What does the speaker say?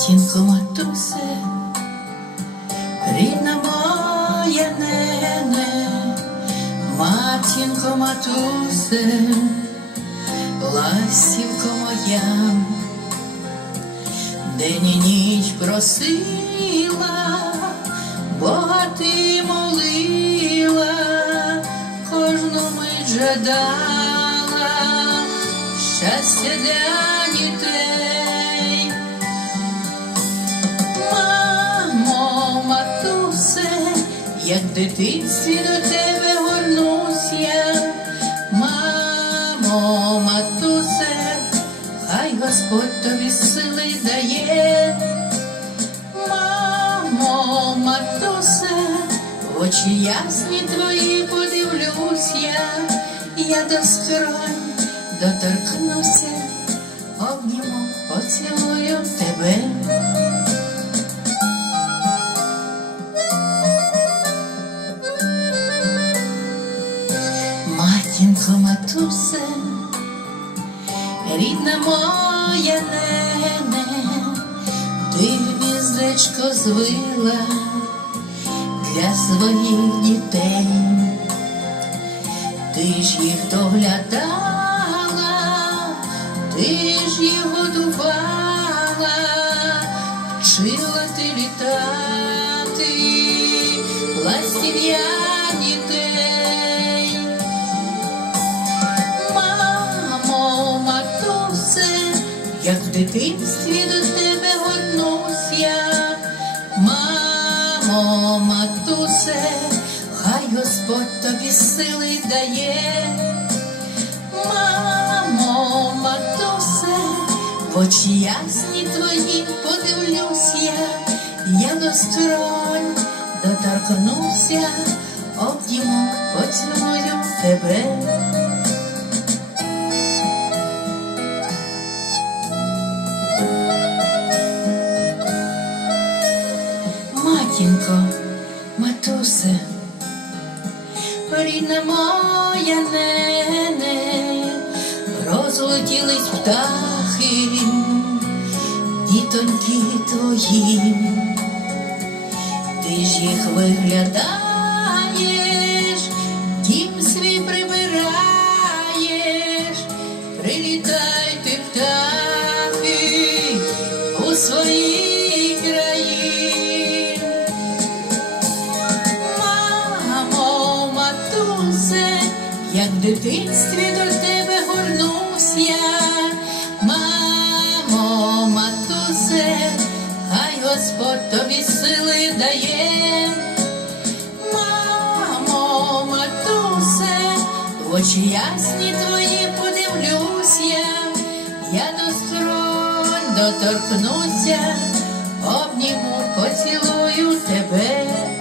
Матінко, матусе, рідна моя нене, матінко, матусе, ластівко моя, день і ніч просила, Бога ти молила, кожну мить жадала, щастя для дітей. Як в дитинстві до тебе горнусь я. Мамо, матусе, хай Господь тобі сили дає. Мамо, матусе, очі ясні твої подивлюсь я, я до скронь доторкнуся, обніму, поцілую тебе. Матінко, матусе, рідна моя нене, ти гніздечко звила для своїх дітей, ти ж їх доглядала, ти ж їх годувала, вчила ти літати, ластів'я в дитинстві до тебе горнусь я. Мамо, матусе, хай Господь тобі сили дає. Мамо, матусе, в очі ясні твої подивлюсь я, я до стронь доторкнуся, обніму, поцілую тебе. Матінко, матусе, рідна моя нене, розлетілись птахи, дітоньки твої, ти ж їх виглядаєш, дім свій прибираєш, прилітайте птахи у свої дитинстві тебе горнусь я. Матусе, хай Господь тобі сили дає. Мамо, матусе, очі ясні твої подивлюсь я, я до стронь доторкнуся, обніму, поцілую тебе.